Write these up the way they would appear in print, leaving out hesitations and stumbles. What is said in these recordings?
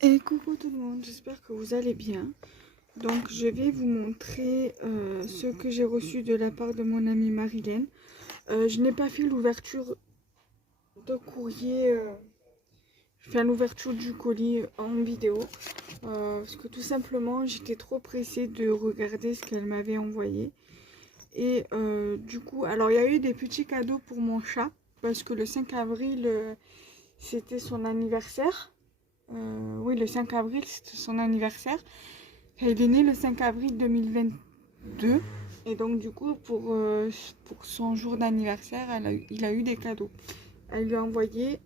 Et coucou tout le monde, j'espère que vous allez bien. Donc je vais vous montrer ce que j'ai reçu de la part de mon amie Marilène. Je n'ai pas fait l'ouverture de courrier, enfin l'ouverture du colis en vidéo. Parce que tout simplement j'étais trop pressée de regarder ce qu'elle m'avait envoyé. Et du coup, alors il y a eu des petits cadeaux pour mon chat. Parce que le 5 avril, c'était son anniversaire. Oui, le 5 avril, c'était son anniversaire. Il est né le 5 avril 2022. Et donc, du coup, pour son jour d'anniversaire, il a eu des cadeaux. Elle lui a envoyé,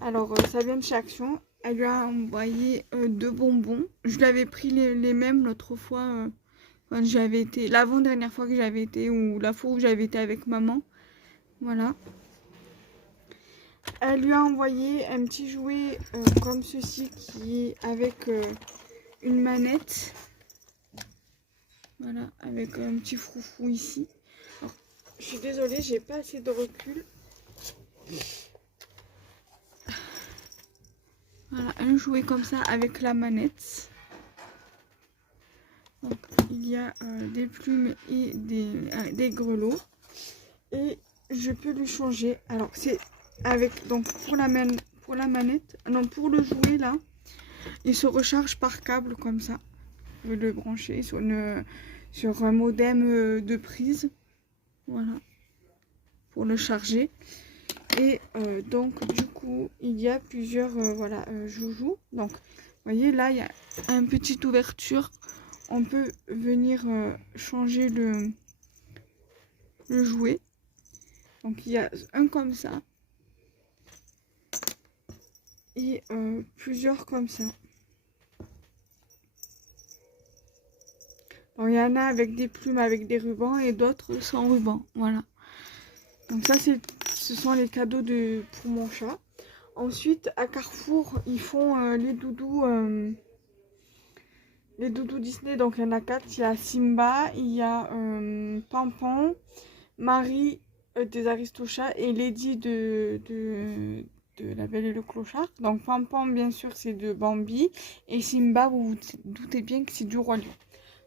alors ça vient de chez Action, elle lui a envoyé 2 bonbons. Je lui avais pris les mêmes l'autre fois, quand j'avais été, l'avant-dernière fois que j'avais été, ou la fois où j'avais été avec maman. Voilà. Elle lui a envoyé un petit jouet comme ceci qui est avec une manette. Voilà, avec un petit froufrou ici. Alors, je suis désolée, j'ai pas assez de recul. Voilà, un jouet comme ça avec la manette. Donc, il y a des plumes et des grelots. Et je peux lui changer. Alors, c'est avec, donc pour la manette, non, pour le jouet là, il se recharge par câble comme ça. Je vais le brancher sur un modem de prise. Voilà, pour le charger. Et donc du coup il y a plusieurs voilà, joujoux. Donc vous voyez là il y a une petite ouverture. On peut venir changer le jouet. Donc il y a un comme ça. Et plusieurs comme ça. Alors, il y en a avec des plumes, avec des rubans et d'autres sans ruban. Voilà. Donc ça ce sont les cadeaux pour mon chat. Ensuite à Carrefour ils font les doudous Disney. Donc il y en a 4. Il y a Simba, il y a Pampan, Marie des Aristochats et Lady de La Belle et le Clochard. Donc Pampan bien sûr c'est de Bambi et Simba vous vous doutez bien que c'est du Roi Lion.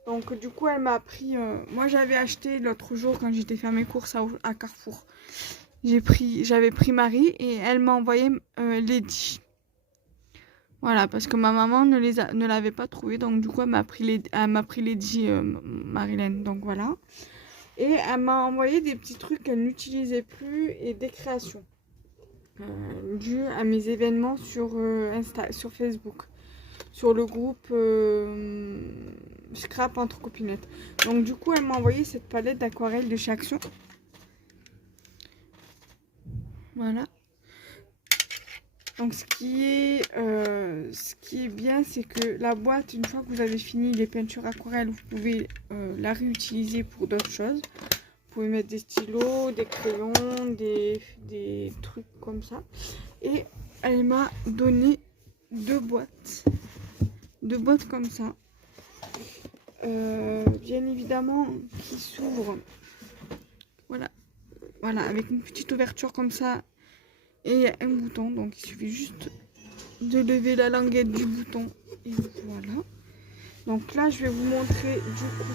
Donc du coup elle m'a pris, moi j'avais acheté l'autre jour quand j'étais faire mes courses à Carrefour. J'avais pris Marie et elle m'a envoyé Lady. Voilà, parce que ma maman ne l'avait pas trouvé, donc du coup elle m'a pris Lady Marilyn, donc voilà. Et elle m'a envoyé des petits trucs qu'elle n'utilisait plus et des créations dues à mes événements sur sur Facebook, sur le groupe Scrap entre copinettes. Donc du coup elle m'a envoyé cette palette d'aquarelle de chez Action. Voilà. Donc ce qui est bien, c'est que la boîte, une fois que vous avez fini les peintures aquarelles, vous pouvez la réutiliser pour d'autres choses. Vous pouvez mettre des stylos, des crayons, des trucs comme ça. Et elle m'a donné 2 boîtes comme ça. Bien évidemment, qui s'ouvrent. Voilà, avec une petite ouverture comme ça. Et il y a un bouton, donc il suffit juste de lever la languette du bouton. Et voilà. Donc là, je vais vous montrer du coup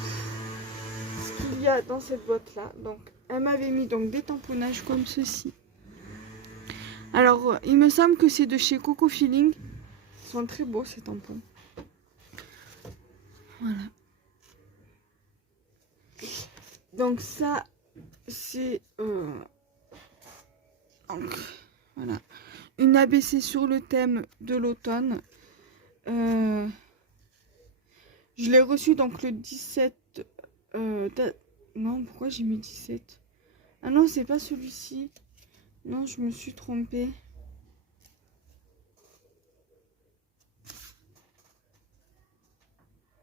ce qu'il y a dans cette boîte là. Donc, elle m'avait mis donc des tamponnages comme ceci. Alors, il me semble que c'est de chez Coco Feeling. Ils sont très beaux ces tampons. Voilà. Donc ça, c'est voilà, une ABC sur le thème de l'automne. Je l'ai reçu donc le 17. Non, pourquoi j'ai mis 17? Ah non, c'est pas celui-ci. Non, je me suis trompée.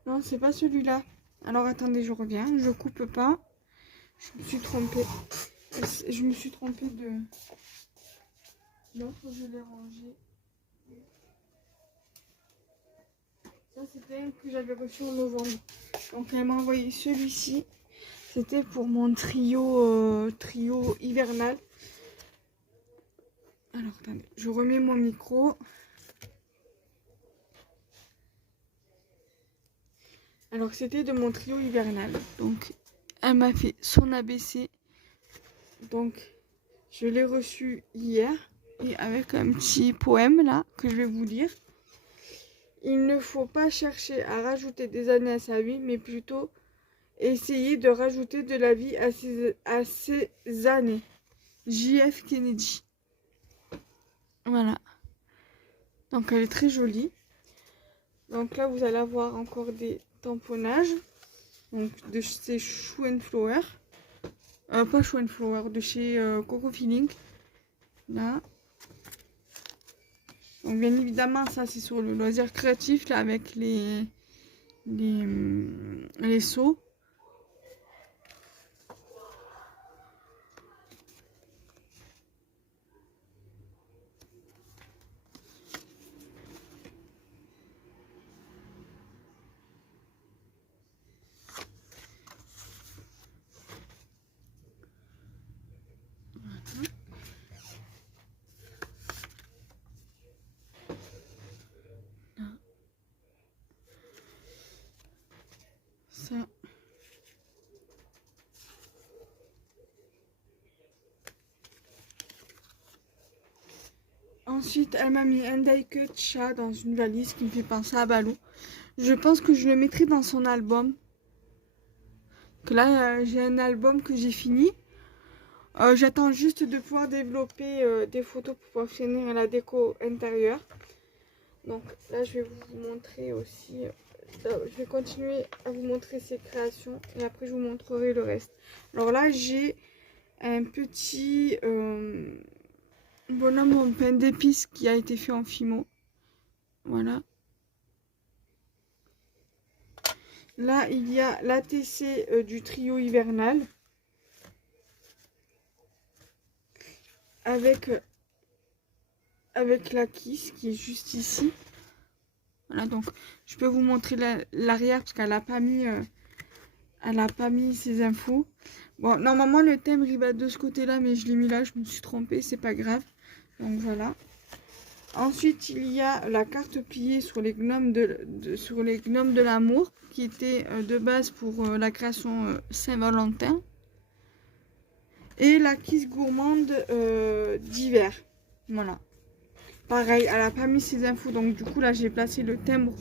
Non, c'est pas celui-là. Alors attendez, je reviens. Je coupe pas. Je me suis trompée. Je me suis trompée de... L'autre, je l'ai rangé. Ça, c'était un que j'avais reçu en novembre. Donc, elle m'a envoyé celui-ci. C'était pour mon trio hivernal. Alors, attendez, je remets mon micro. Alors c'était de mon trio hivernal. Donc elle m'a fait son ABC. Donc je l'ai reçu hier. Et avec un petit poème là que je vais vous lire. Il ne faut pas chercher à rajouter des années à sa vie, mais plutôt essayer de rajouter de la vie à ses années. J.F. Kennedy. Voilà. Donc elle est très jolie. Donc là vous allez avoir encore des tamponnages. Donc de chez Shoe and Flower. Pas Shoe and Flower, de chez Coco Feeling. Là. Donc bien évidemment ça c'est sur le loisir créatif là avec les seaux. Ça. Ensuite, elle m'a mis un die cut chat dans une valise qui me fait penser à Balou. Je pense que je le mettrai dans son album. Que là, j'ai un album que j'ai fini. J'attends juste de pouvoir développer des photos pour pouvoir finir la déco intérieure. Donc là, je vais vous montrer aussi. Je vais continuer à vous montrer ces créations et après je vous montrerai le reste. Alors là, j'ai un petit bonhomme en pain d'épices qui a été fait en fimo. Voilà. Là, il y a l'ATC du trio hivernal. Avec la Kiss qui est juste ici. Voilà, donc je peux vous montrer l'arrière parce qu'elle n'a pas mis ses infos. Bon, normalement le thème il va de ce côté-là, mais je l'ai mis là, je me suis trompée, c'est pas grave. Donc voilà. Ensuite, il y a la carte pliée sur les gnomes de l'amour, qui était de base pour la création Saint-Valentin. Et la Kiss gourmande d'hiver. Voilà. Pareil, elle n'a pas mis ses infos, donc du coup là j'ai placé le timbre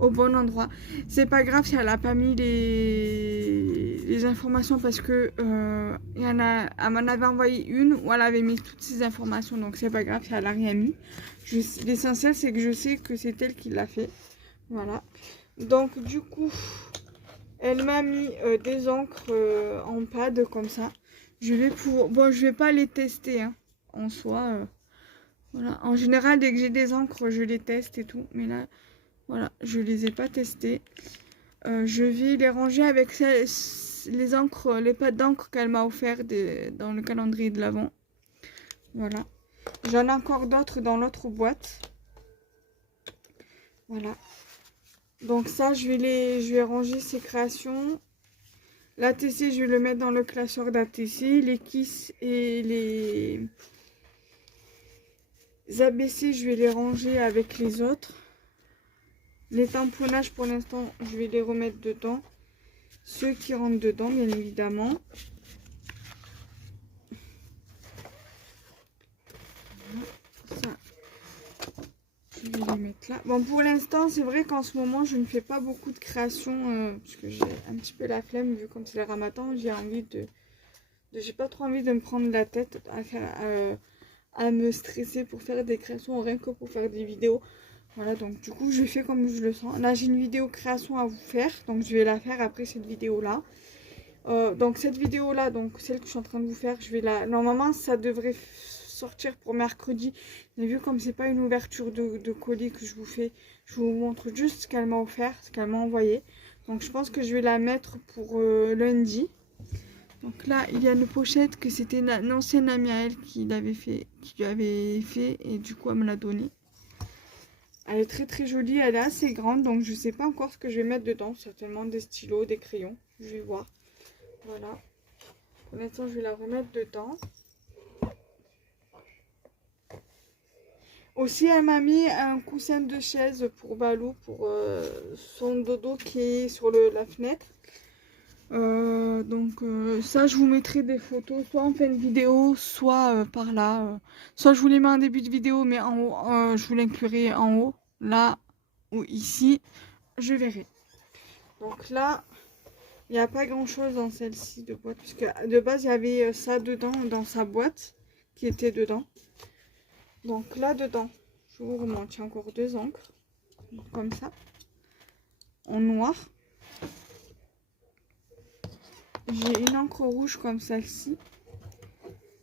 au bon endroit. C'est pas grave si elle n'a pas mis les informations parce que elle m'en avait envoyé une où elle avait mis toutes ces informations, donc c'est pas grave si elle n'a rien mis. L'essentiel c'est que je sais que c'est elle qui l'a fait. Voilà. Donc du coup, elle m'a mis des encres en pad comme ça. Je vais pas les tester hein, en soi. Voilà, en général, dès que j'ai des encres, je les teste et tout. Mais là, voilà, je les ai pas testées. Je vais les ranger avec les encres, les pattes d'encre qu'elle m'a offert dans le calendrier de l'Avent. Voilà. J'en ai encore d'autres dans l'autre boîte. Voilà. Donc ça, je vais ranger ces créations. L'ATC, je vais le mettre dans le classeur d'ATC. Les Kiss et les ABC, je vais les ranger avec les autres. Les tamponnages, pour l'instant, je vais les remettre dedans. Ceux qui rentrent dedans, bien évidemment. Ça, je vais les mettre là. Bon, pour l'instant, c'est vrai qu'en ce moment, je ne fais pas beaucoup de créations. Parce que j'ai un petit peu la flemme, vu comme c'est le ramadan. J'ai pas trop envie de me prendre la tête à me stresser pour faire des créations, rien que pour faire des vidéos. Voilà, donc du coup je fais comme je le sens. Là j'ai une vidéo création à vous faire, donc je vais la faire après cette vidéo là. Donc cette vidéo là, donc celle que je suis en train de vous faire, normalement ça devrait sortir pour mercredi, mais vu comme c'est pas une ouverture de colis que je vous fais, je vous montre juste ce qu'elle m'a offert, ce qu'elle m'a envoyé. Donc je pense que je vais la mettre pour lundi. Donc là il y a une pochette que c'était une ancienne amie à elle qui lui avait fait et du coup elle me l'a donnée. Elle est très très jolie, elle est assez grande, donc je sais pas encore ce que je vais mettre dedans. Certainement des stylos, des crayons, je vais voir. Voilà. Pour l'instant, je vais la remettre dedans. Aussi, elle m'a mis un coussin de chaise pour Balou, pour son dodo qui est sur la fenêtre. Donc ça, je vous mettrai des photos, soit en fin de vidéo, soit par là. Soit je vous les mets en début de vidéo, mais en haut, je vous l'inclurai en haut, là ou ici, je verrai. Donc là, il n'y a pas grand chose dans celle-ci de boîte, puisque de base, il y avait ça dedans, dans sa boîte, qui était dedans. Donc là, dedans, je vous remonte, il y a encore 2 encres, comme ça, en noir. J'ai une encre rouge comme celle-ci.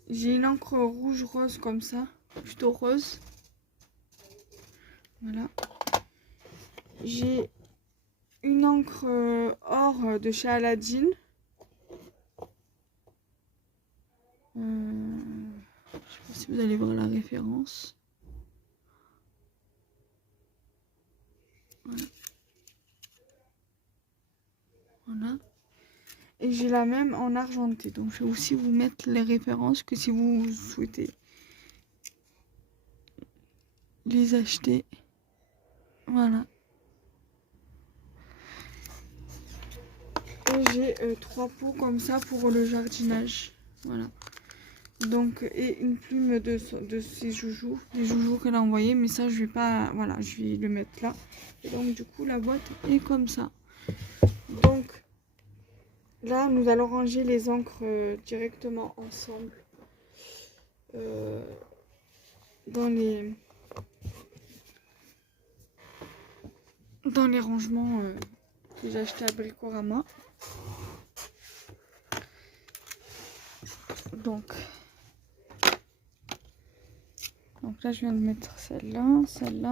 J'ai une encre rouge rose comme ça, plutôt rose. Voilà. J'ai une encre or de chez Aladdin. Je sais pas si vous allez voir la référence. Voilà. Voilà. Et j'ai la même en argenté. Donc je vais aussi vous mettre les références que si vous souhaitez les acheter. Voilà. Et j'ai 3 pots comme ça pour le jardinage. Voilà. Donc, et une plume de ces joujoux, des joujoux qu'elle a envoyé, mais ça je vais pas, voilà, je vais le mettre là. Et donc du coup la boîte est comme ça. Donc là nous allons ranger les encres directement ensemble dans les rangements que j'ai acheté à Bricorama. Donc là je viens de mettre celle-là, celle-là.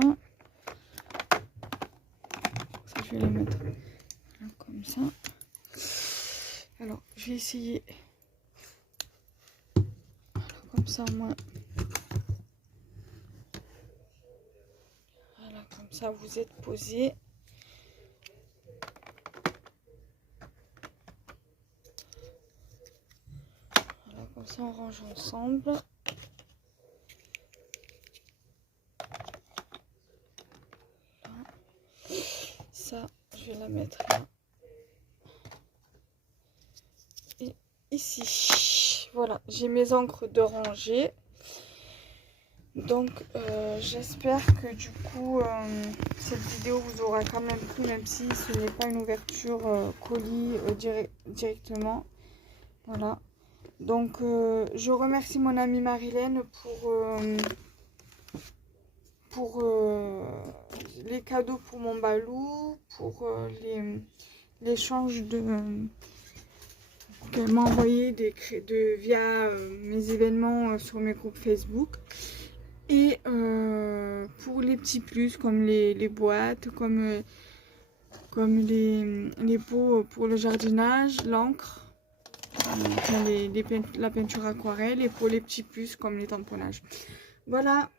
Ça je vais les mettre là, comme ça. Alors je vais essayer. Alors, comme ça moi. Voilà, comme ça vous êtes posé. Voilà, comme ça on range ensemble. Ça, je vais la mettre là. Et ici. Voilà, j'ai mes encres de rangée. Donc, j'espère que du coup, cette vidéo vous aura quand même plu, même si ce n'est pas une ouverture colis directement. Voilà. Donc, je remercie mon amie Marilène pour les cadeaux pour mon Balou, pour l'échange qu'elle m'a envoyé via mes événements sur mes groupes Facebook. Et pour les petits plus comme les boîtes, comme les pots pour le jardinage, l'encre, la peinture aquarelle, et pour les petits plus comme les tamponnages. Voilà.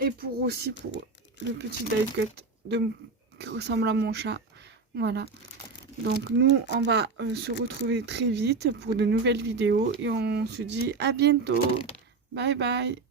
Et pour le petit die cut qui ressemble à mon chat. Voilà. Donc nous, on va se retrouver très vite pour de nouvelles vidéos. Et on se dit à bientôt. Bye bye.